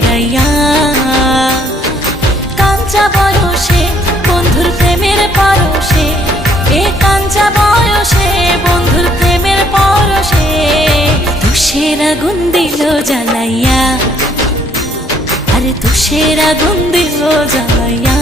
পুরাইয়া। কাঞ্চা বয়সে বন্ধুর প্রেমের পরশে, এ কাঞ্চা বয়সে বন্ধুর প্রেমের পরশে তুষের আগুন দিল জ্বালাইয়া, আরে তুষের আগুন দিল জ্বালাইয়া।